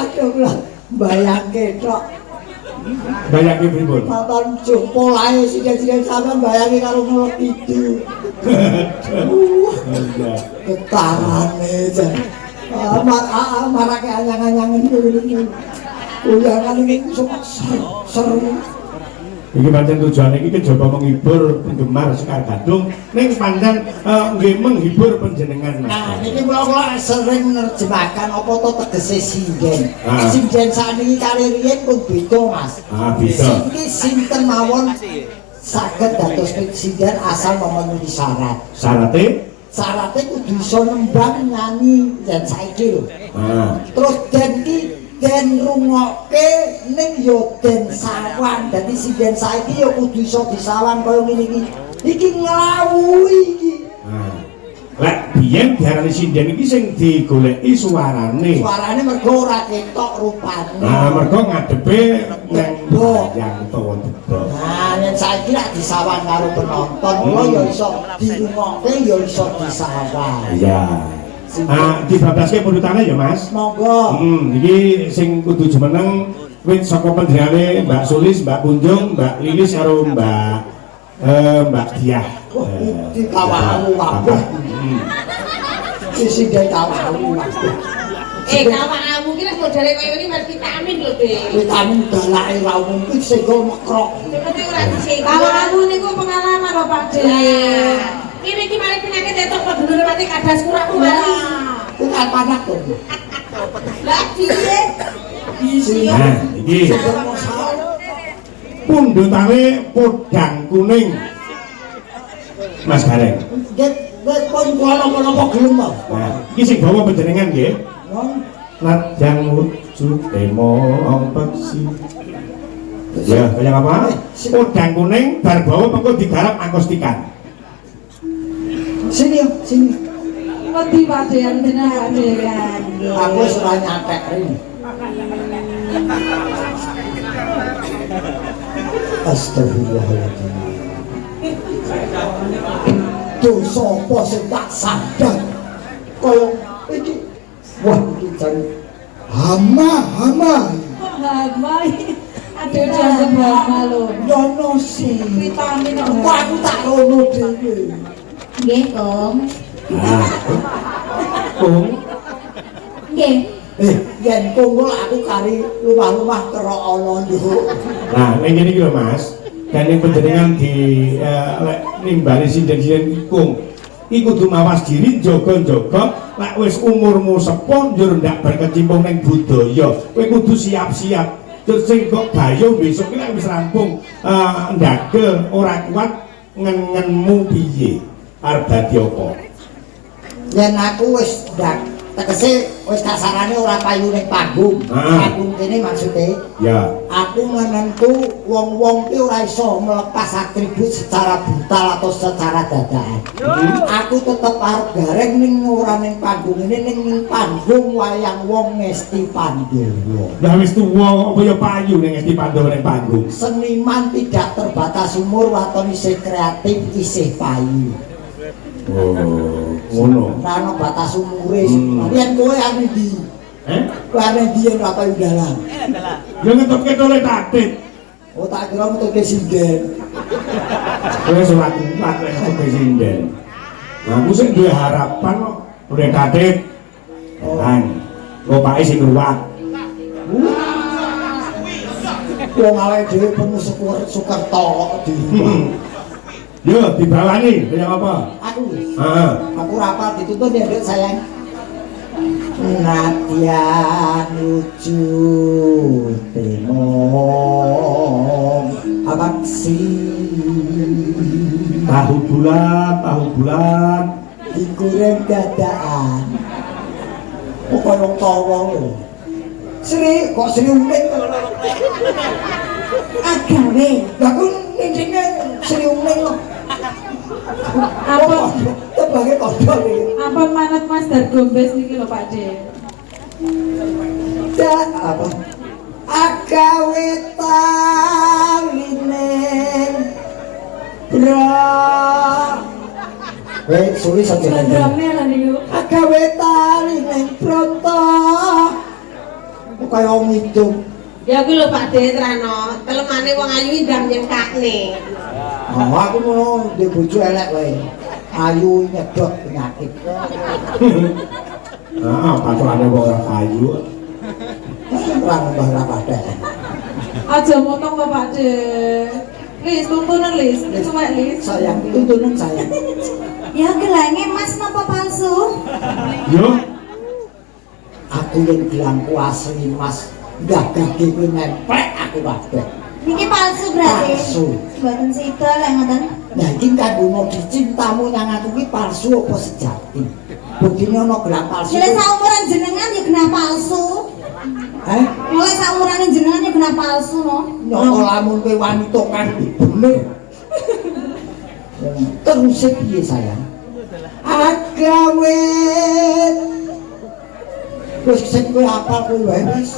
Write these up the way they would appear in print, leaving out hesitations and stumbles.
Waduh, bayangke tok. Bayangke pripun? Nonton jumpo lae sithik-sithik sampean bayangi karo ngelok itu. Getarane jan. Marake anyang-anyangen kuwi. Uyangan iki seru. Iki pancen tujuane iki coba menghibur penggemar Sekar Gadung ning pancen nggih menghibur panjenengan Mas. Nah, niki kula sering nerjemahkan apa to tegese sinden. Sinden sakniki kali riyen pun beda Mas. Bisa. Iki sinten mawon saged dados sinden asal memenuhi syarat. Syaratnya kudu iso nembang nyanyi dan saiki lho. Terus den ki den rungokke ning yo den sawan. Dadi sinden saiki yo kudu iso disawan kaya ngene iki. Iki nglawuhi iki. Lek biyen diarani sinden iki sing digoleki suarane. Suarane mergo ora ketok rupane. Mergo ngadepe nang yang utawa debok. Yen saiki lak disawan karo penonton, kula ya iso dirungokke ya iso disawan. Iya. Dibablaske pundutane ya Mas. Monggo. Iki sing kudu jumeneng wit saka pendiriane Mbak Sulis, Mbak Kunjung, Mbak Lilis karo Mbak Diah. Iki kawalu wae. Isi gawe kawalu wae. Kawamu ki lek modele koyo ngene mas vitamin lho, Dik. Vitamin dalake ra umum iki sehingga mekrok. Cepete ora dising. Kawamu niku pengalaman lho, Pak Dik. Ini iki mari penyakit etok pedulur mati kadas kurang mari. Kuwi panak to. Lah piye? Isi. Iki pundutane podang kuning. Mas Gareng. Nggih, pun kula napa gelem to. Iki sing gawa panjenengan nggih. Ladang wujude mong peksi. Ya, kaya apa? Podang kuning bar bawa mengko digarap akustikan. Sini. Wedi padean tenan padean. Aku wis ora nyatek rene. Astagfirullahaladzim. Dosa apa sing tak sadar kaya iki. Wah, iki jan hama. Kok hama? Aduh jangan hama lho. Yono sih. Vitamin kok aku tak rono dhewe. Nggih, Kong. Kung Nggih. Yen kumpul aku kari lumah-lumah kerok ana nduk. Nah, ning kene iki lho Mas. Dan yang panjenengan di nimbali sinden-sinden kung iku kudu mawas diri jaga-jaga lek wis umurmu sepuh njur ndak berkecimpung ning budaya kowe kudu siap-siap terus sing kok gayung besok iki lek wis rampung ndagel ora kuat ngenmu piye arep dadi apa Yen aku wis tegese wis kasarane ora payu ning panggung. Panggung kene maksude. Ya. Aku menentu wong-wong ki ora iso melepas atribut secara brutal atau secara dadakan. Aku tetep arep gareng ning ora ning panggung ini ning panggung wayang wong Ngesti Pandawa. Lah wis tuwa apa ya payu ning Ngesti Pandawa ning panggung. Seniman tidak terbatas umur waton isih kreatif isih payu. Oh, ngono. Ora ana batas umure. Yen kowe arep ndi? Kowe arep ndi yen ora payu dalan? Ya ngetokke tole tatit. Oh tak kira ngetokke sinden. Kowe salat kuat lek ngetokke sinden. Aku sing duwe harapan kok tole tatit. Kan. Bapake sing ruwat. Wong awake dhewe penuh Sukerto kok di Yo, dibawani, kaya apa? Aku. Heeh. Aku rapal dituntun ya, Dek, sayang. Nadyan lucu temong abaksi tahu bulat digoreng dadaan kok koyo tawong lho Sri kok Sri Uning agawe lha ku nindinge Sri Uning lho apa tebake kodho iki apa manut Mas Dargombes niki lho Pak De apa agawe taline bro suwi sajenenge drumnya lah niku agawe taline broto kaya wong ngidung. Ya kuwi lho Pak De terano, kelemane wong ayu ndang nyengkakne. Oh, aku mau di bojo elek wae. Ayu nyedot penyakit. Ah, patrane wong ora ayu. Ora nambah padha. Aja motong kok Pak De. Lis, tuntunan Lis, cuma Lis. Sayang, tuntunan sayang. Ya gelangnya Mas napa palsu? Yo, Aku yang bilang asli Mas, gagah kuwi nempel aku kabeh. Niki palsu berarti. Palsu. Mboten sida lek ngoten. Nah iki kanggo dicintamu nang aku ki palsu apa sejati? Begini ana gelang palsu. Mulai saumuran jenengan ya kena palsu. Mulai saumuran jenengan ya kena palsu no. Nyoko lamun kowe wanita kan bener. Terus piye sayang? Agawet. Wis sing kowe apal kowe wae wis.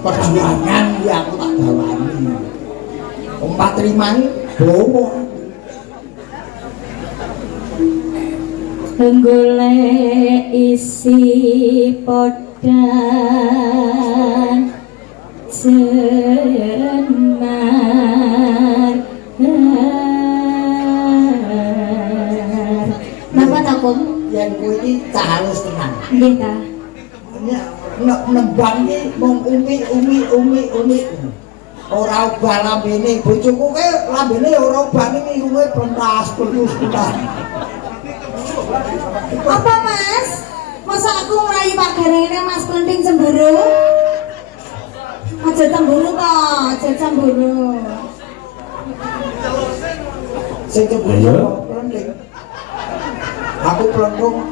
Perjuangan ya aku tak bawani. Umpat rimani bowo. Golek isi podan senar. Napa ta Kum? Yang kowe iki cah halus tenan. Nggih ta. Nek nembang iki mung umi. Ora ubah lambene bojoku ke lambene ora ubah ning irunge pentas pelus. Apa Mas? Masa aku ngerayu Pak Garengene Mas Klenting cemburu? Aja cemburu toh, aja cemburu. Sing cemburu pelending. Aku pelendung.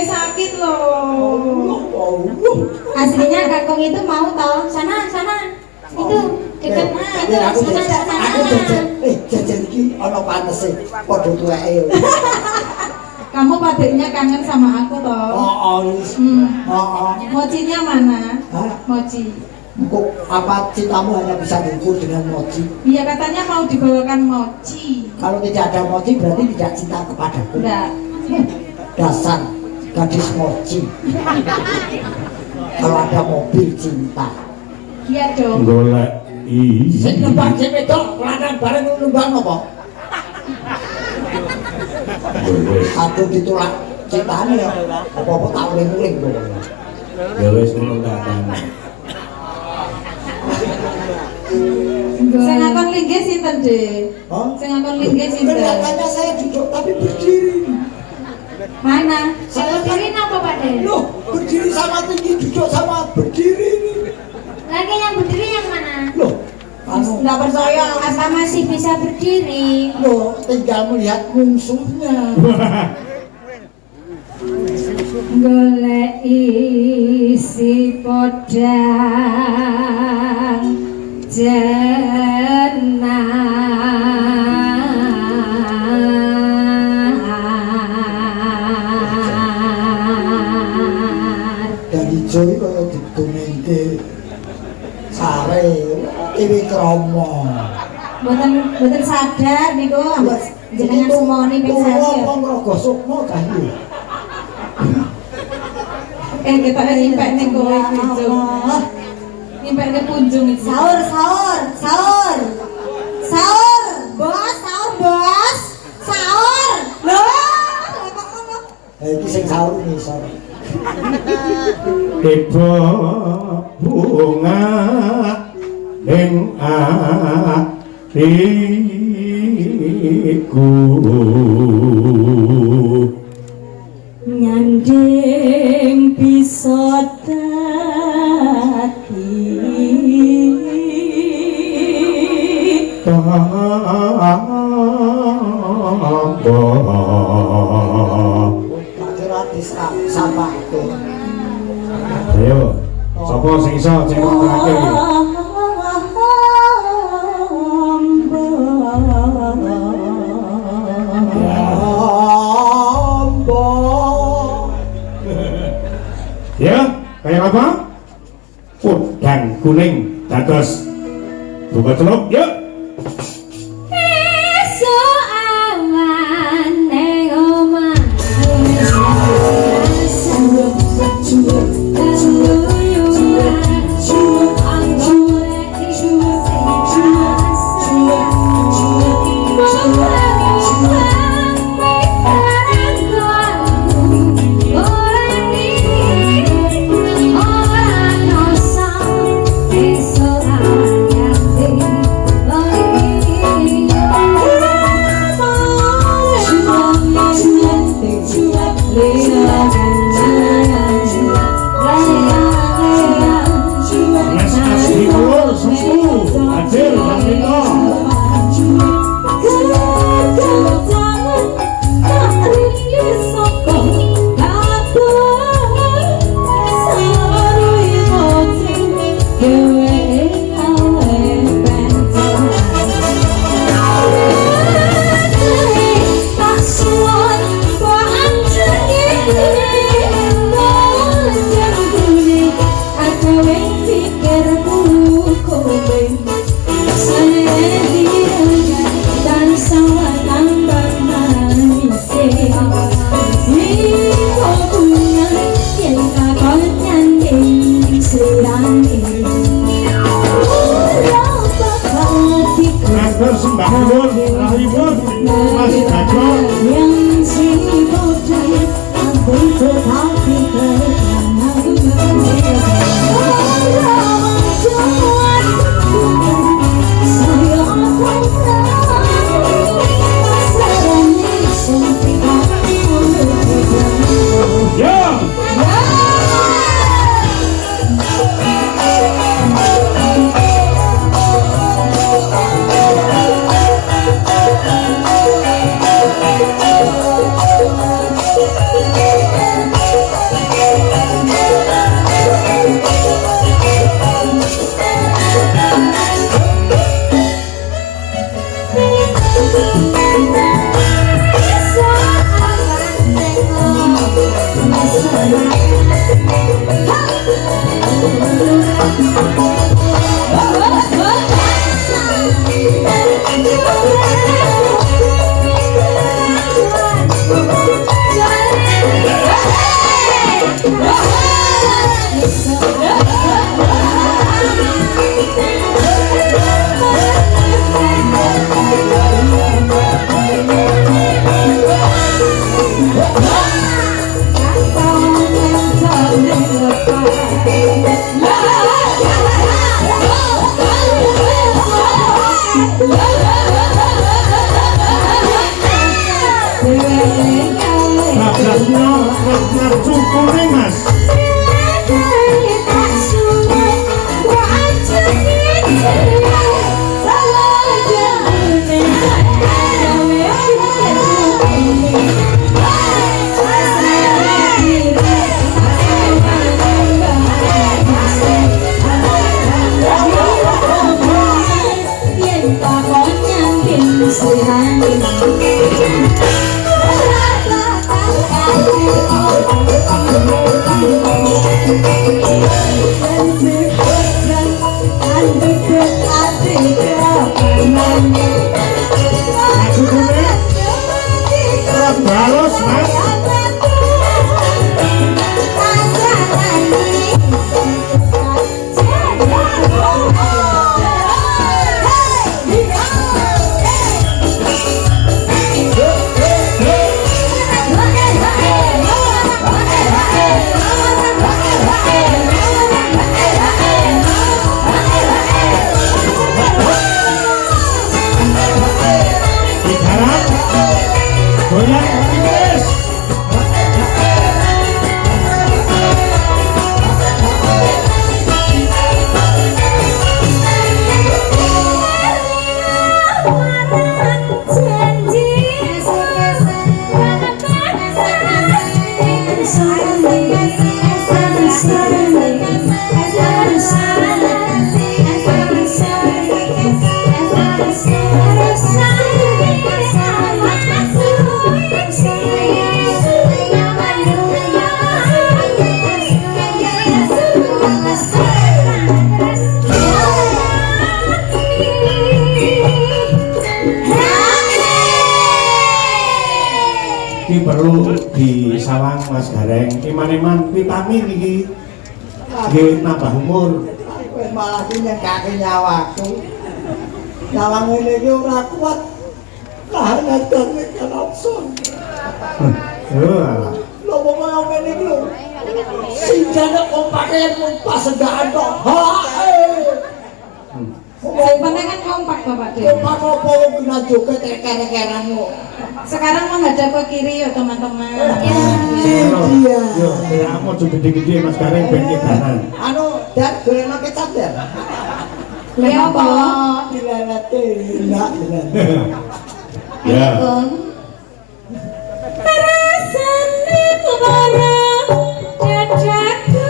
Sakit loh. Aslinya kakung itu mau toh, sana. Itu dekat itu sana. Aku jajan iki ana panese padha tuweke. Kamu padanya kangen sama aku toh. Oh, wis. Mochinya mana? Hah? Mochi. Kok apa cintamu hanya bisa diukur dengan mochi? Iya katanya mau dibawakan mochi. Kalau tidak ada mochi berarti tidak cinta kepadaku. Enggak. Dasar gadis mochi. Kalau ada mobil cinta. Iya dong. golek Sing isi. nembang sing wedok lanang bareng nembang apa? Aku ditolak cintane ya. Apa-apa tak uling-uling kok. Ya wis ngono kadang. Sing akan linggih sinten, Dek? Hah? Sing akan linggih sinten? Kelihatannya saya duduk tapi berdiri. Mana? Saya kan Berdiri apa Pak De? loh, berdiri sama tinggi, duduk sama berdiri ini. Lagi yang berdiri yang mana? Loh, Enggak percaya. Apa masih bisa berdiri? loh, tinggal melihat musuhnya. Golek isi podang jenar. Dari Joy kaya didongengke sare Dewi Kromo. Mboten sadar niku ambek jenengan semoni ping Kulo sasi. wong Rogo Sukma kan iki. Kita nyimpek ning kowe punjung. Nyimpek ke punjung itu. Sahur. Bos. Sahur. Loh, kok ngono? Iki sing sahur iki sahur. Tiba bunga ning atiku Nyanding bisa dadi Tak kira disapake. Ayo, sapa sing iso cengkok terakhir iki? Ya, kayak apa? Udang kuning dados buka teluk, yuk. Esok awan neng omahku Les asli ulur sepuh, hadir dan kita. Matur sembah nuwun, rahipun Mas Gajo. Ya, bablasnya warna cukuring Mas. Balos Mas. Mas Gareng. Iman-iman vitamin iki. Nggih nambah umur. Kowe malah ki nyengkake nyawaku. Nyawa ngene iki ora kuat. Lah ngaten iki langsung. Alah. Lho wong kaya ngene iki lho. Sing jane kompake pas sendakan tok. Sing penting kan kompak Bapak Dek. Kompak apa wong kena joget keker-kekeran kok. Sekarang menghadap ke kiri ya teman-teman. Iya. Yo, aku aja gede-gede Mas Gareng ben kanan. Anu, Dak, golekno kecap ya. Ya apa? Dilewati, enak bener. Ya. Rasane barang dadaku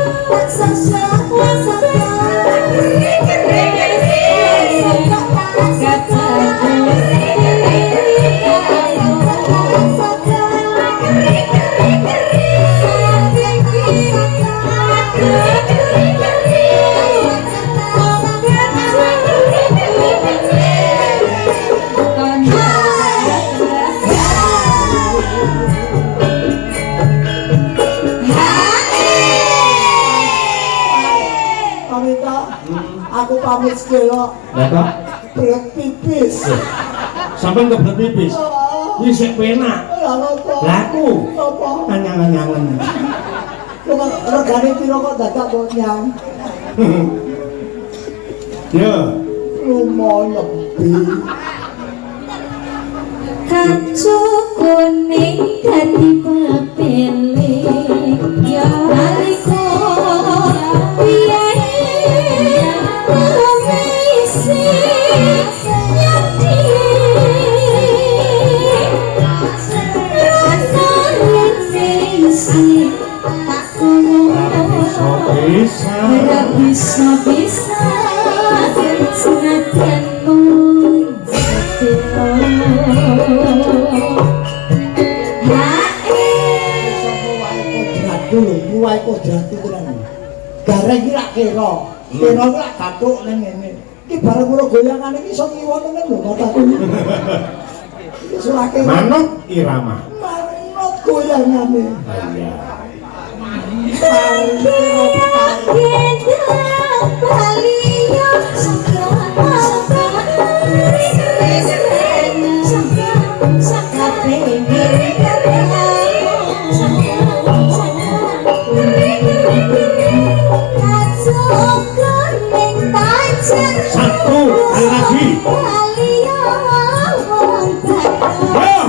Aku pamit sedelo. Lah kok Berat pipis. sampean kebelet pipis. Wis sik penak. Lah apa? Lah aku Apa? anyang-anyangan. Regane piro kok dadak kok nyang? Ya. Lumayan lebih. Kacu kuning dadi pepele ya aliko piye mesti nyati rasane mesti tak Bisa. ora bisa senadyan mung Muai kodrat tenan. Gareng iki lak kira. Kira iki lak gathuk ning ngene. Iki bareng kula goyangan iki iso ngiwon tenan lho mataku. Wis ora kira. Manut irama. Manut goyangane. Iya. Satu kali lagi. Ayo.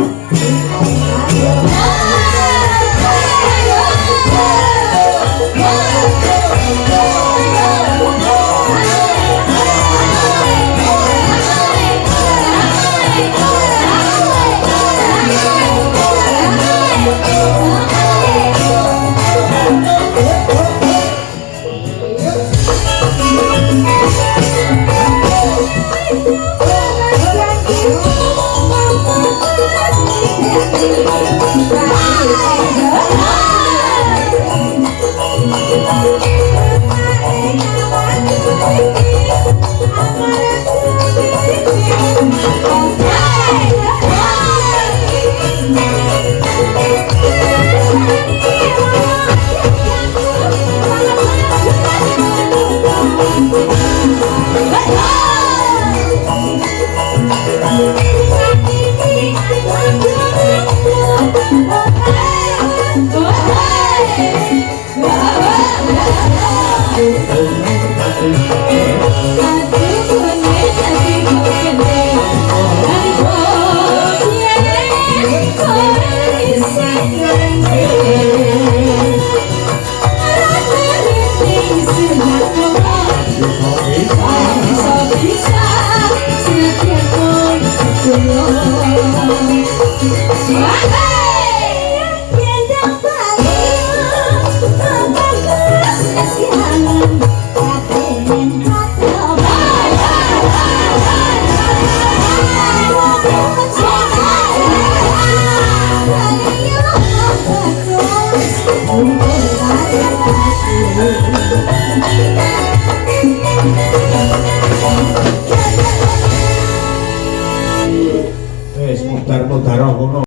Wis mudar-mudar ngono.